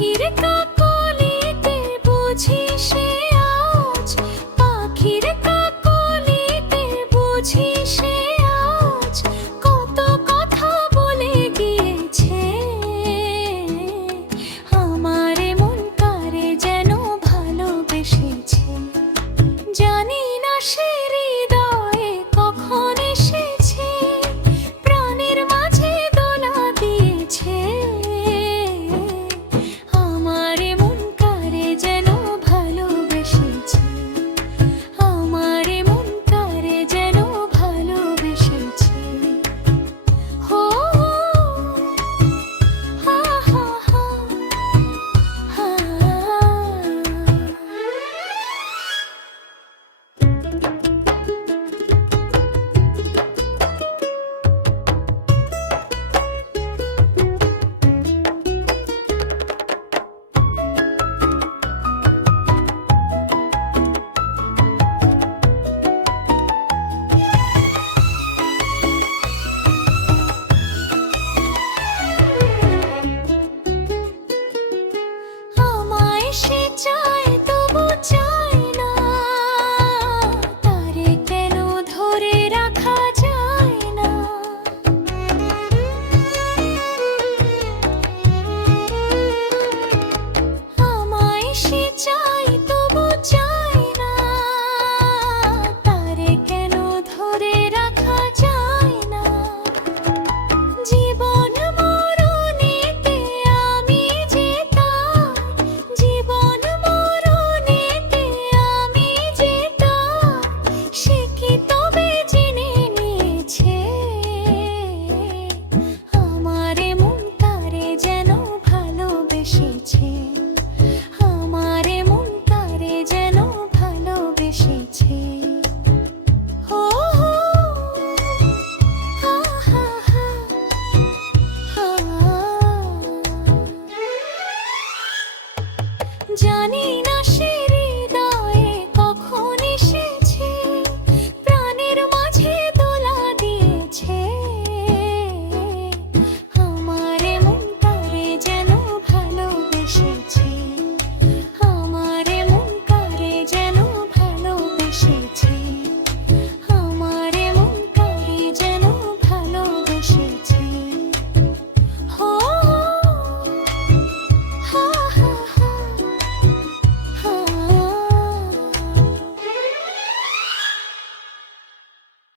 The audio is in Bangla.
পাখির কাকলিতে বুঝি সে আজ, পাখির কাকলিতে বুঝি সে আজ কত কথা বলে গিয়েছে। আমার মন কারে যেন ভালোবেসেছে, জানি না সে হৃদয়ে কখন এসেছে, প্রাণের মাঝে দোলা দিয়েছে। আমার মন কারে যেন ভালোবেসেছে, আমার মন কারে যেন ভালোবেসেছে। হো হা হা হা হা। আমায় সে চায় তবু চায় না, তারে কেন ধরে রাখা যায় না। আমায় সে চায় তবু চায় না, তারে কেন ধরে রাখা যায় না। জীবন মরণেতে আমি যে তার, জীবন মরণেতে আমি যে তার, সে কি তবে জেনে নিয়েছে। আমার মন তারে যেন ভালোবেসেছে, আমার মন তারে যেন ভালোবেসেছে। হো হো হা হা হা হা। জানি